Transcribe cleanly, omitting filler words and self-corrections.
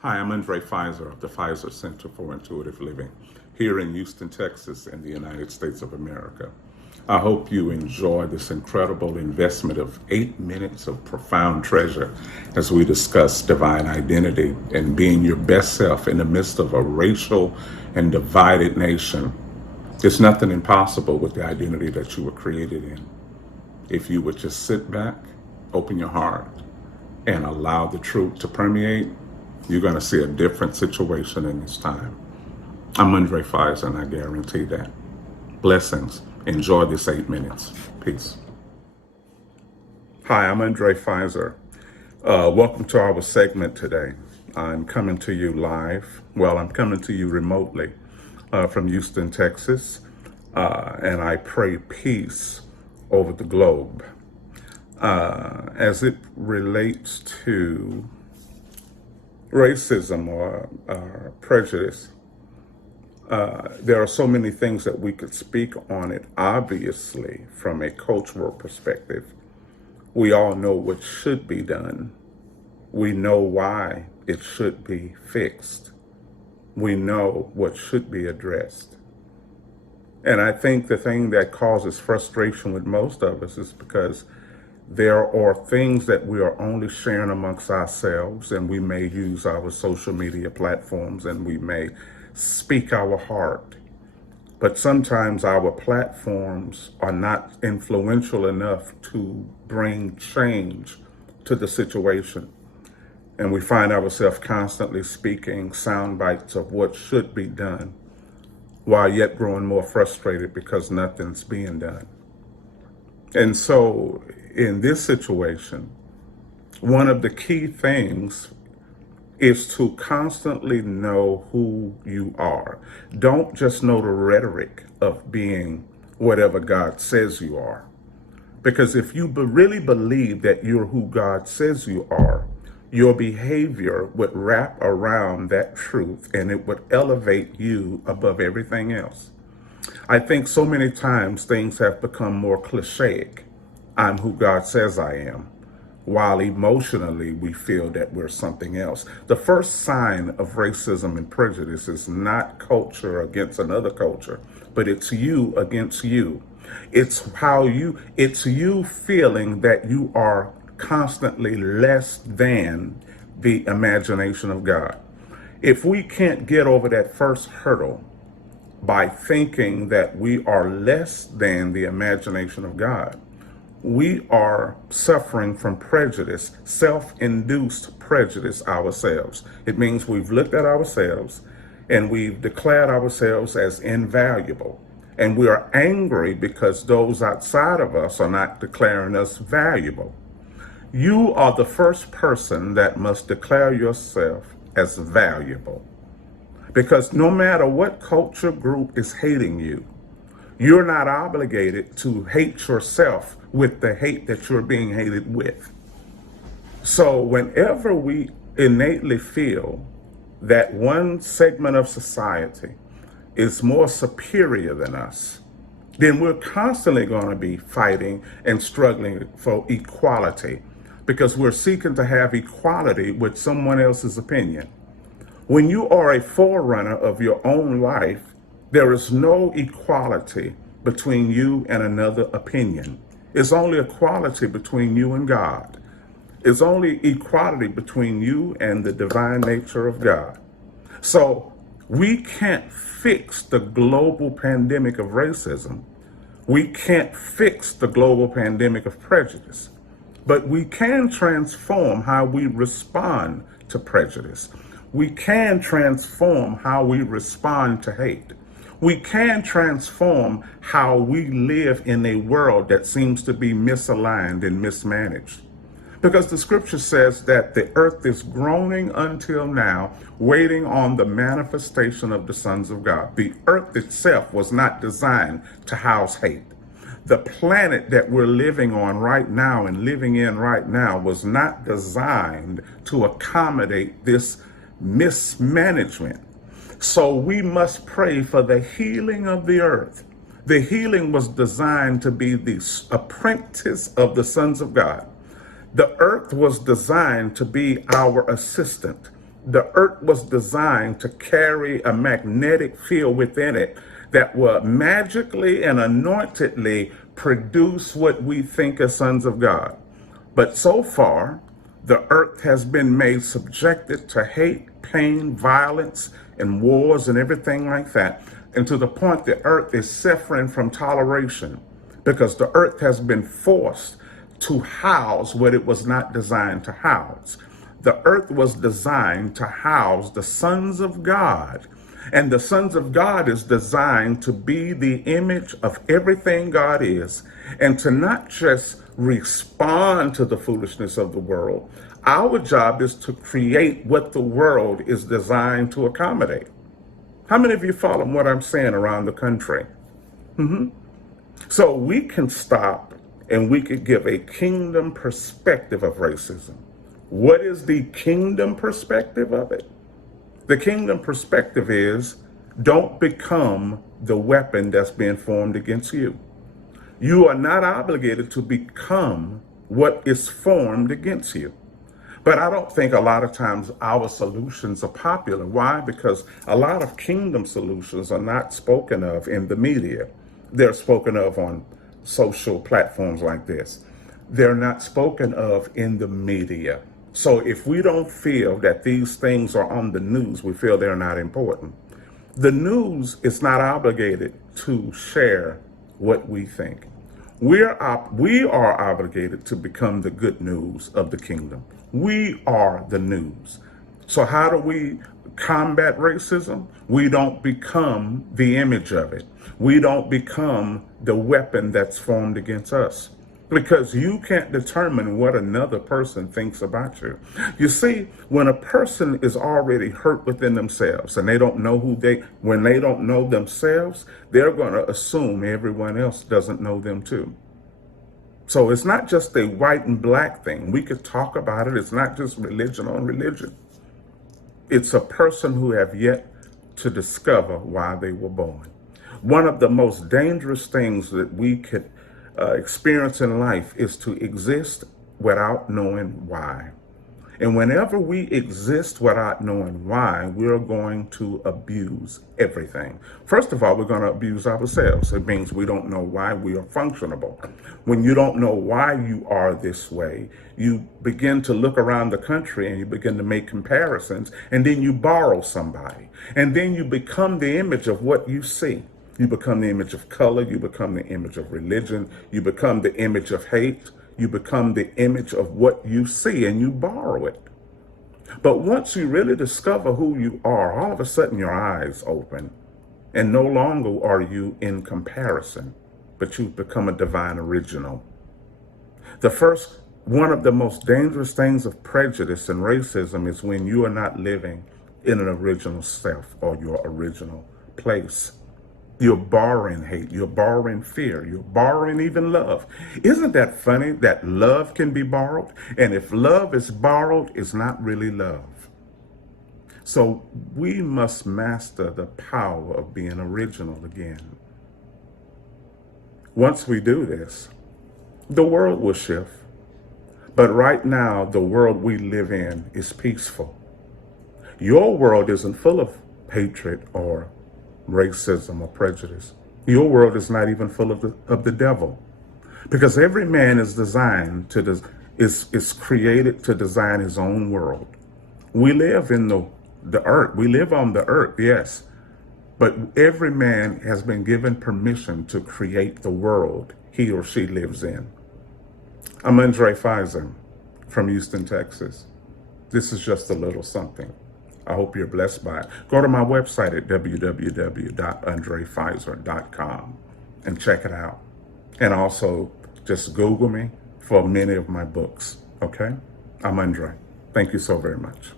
Hi, I'm Undrai Fizer of the Fizer Center for Intuitive Living here in Houston, Texas, in the United States of America. I hope you enjoy this incredible investment of 8 minutes of profound treasure as we discuss divine identity and being your best self in the midst of a racial and divided nation. There's nothing impossible with the identity that you were created in. If you would just sit back, open your heart, and allow the truth to permeate, you're going to see a different situation in this time. I'm Undrai Fizer, and I guarantee that. Blessings. Enjoy this 8 minutes. Peace. Hi, I'm Undrai Fizer. Welcome to our segment today. I'm coming to you live. Well, I'm coming to you remotely from Houston, Texas, and I pray peace over the globe. As it relates to racism or prejudice, there are so many things that we could speak on it. Obviously, from a cultural perspective, we all know what should be done. We know why it should be fixed. We know what should be addressed. And I think the thing that causes frustration with most of us is because there are things that we are only sharing amongst ourselves, and we may use our social media platforms and we may speak our heart. But sometimes our platforms are not influential enough to bring change to the situation. And we find ourselves constantly speaking sound bites of what should be done, while yet growing more frustrated because nothing's being done. And so in this situation, one of the key things is to constantly know who you are. Don't just know the rhetoric of being whatever God says you are. Because if you really believe that you're who God says you are, your behavior would wrap around that truth and it would elevate you above everything else. I think so many times things have become more clichéic. I'm who God says I am, while emotionally we feel that we're something else. The first sign of racism and prejudice is not culture against another culture, but it's you against you. It's you feeling that you are constantly less than the imagination of God. If we can't get over that first hurdle by thinking that we are less than the imagination of God, we are suffering from prejudice, self-induced prejudice ourselves. It means we've looked at ourselves and we've declared ourselves as invaluable. And we are angry because those outside of us are not declaring us valuable. You are the first person that must declare yourself as valuable. Because no matter what culture group is hating you, you're not obligated to hate yourself with the hate that you're being hated with. So whenever we innately feel that one segment of society is more superior than us, then we're constantly going to be fighting and struggling for equality because we're seeking to have equality with someone else's opinion. When you are a forerunner of your own life, there is no equality between you and another opinion. It's only equality between you and God. It's only equality between you and the divine nature of God. So we can't fix the global pandemic of racism. We can't fix the global pandemic of prejudice. But we can transform how we respond to prejudice. We can transform how we respond to hate. We can transform how we live in a world that seems to be misaligned and mismanaged. Because the scripture says that the earth is groaning until now, waiting on the manifestation of the sons of God. The earth itself was not designed to house hate. The planet that we're living on right now and living in right now was not designed to accommodate this mismanagement. So we must pray for the healing of the earth. The healing was designed to be the apprentice of the sons of God. The earth was designed to be our assistant. The earth was designed to carry a magnetic field within it that will magically and anointedly produce what we think as sons of God. But so far, the earth has been made subjected to hate, pain, violence, and wars and everything like that. And to the point the earth is suffering from toleration because the earth has been forced to house what it was not designed to house. The earth was designed to house the sons of God. And the sons of God is designed to be the image of everything God is and to not just respond to the foolishness of the world. Our job is to create what the world is designed to accommodate. How many of you follow what I'm saying around the country? So we can stop and we could give a kingdom perspective of racism. What is the kingdom perspective of it? The kingdom perspective is don't become the weapon that's being formed against you. You are not obligated to become what is formed against you. But I don't think a lot of times our solutions are popular. Why? Because a lot of kingdom solutions are not spoken of in the media. They're spoken of on social platforms like this. They're not spoken of in the media. So if we don't feel that these things are on the news, we feel they're not important. The news is not obligated to share what we think. We are obligated to become the good news of the kingdom. We are the news. So how do we combat racism? We don't become the image of it. We don't become the weapon that's formed against us. Because you can't determine what another person thinks about you. You see, when a person is already hurt within themselves and they don't know when they don't know themselves, they're going to assume everyone else doesn't know them too. So it's not just a white and black thing. We could talk about it. It's not just religion on religion. It's a person who have yet to discover why they were born. One of the most dangerous things that we could experience in life is to exist without knowing why. And whenever we exist without knowing why, we're going to abuse everything. First of all, we're going to abuse ourselves. It means we don't know why we are functionable. When you don't know why you are this way, you begin to look around the country and you begin to make comparisons, and then you borrow somebody. And then you become the image of what you see. You become the image of color. You become the image of religion. You become the image of hate. You become the image of what you see, and you borrow it. But once you really discover who you are, all of a sudden your eyes open, and no longer are you in comparison, but you've become a divine original. One of the most dangerous things of prejudice and racism is when you are not living in an original self or your original place. You're borrowing hate, you're borrowing fear, you're borrowing even love. Isn't that funny that love can be borrowed? And if love is borrowed, it's not really love. So we must master the power of being original again. Once we do this, the world will shift. But right now, the world we live in is peaceful. Your world isn't full of hatred or racism or prejudice. Your world is not even full of the devil, because every man is designed is created to design his own world. We live in the earth. We live on the earth, yes, but every man has been given permission to create the world he or she lives in. I'm Undrai Fizer from Houston, Texas. This is just a little something. I hope you're blessed by it. Go to my website at www.undraifizer.com and check it out. And also just Google me for many of my books, okay? I'm Undrai. Thank you so very much.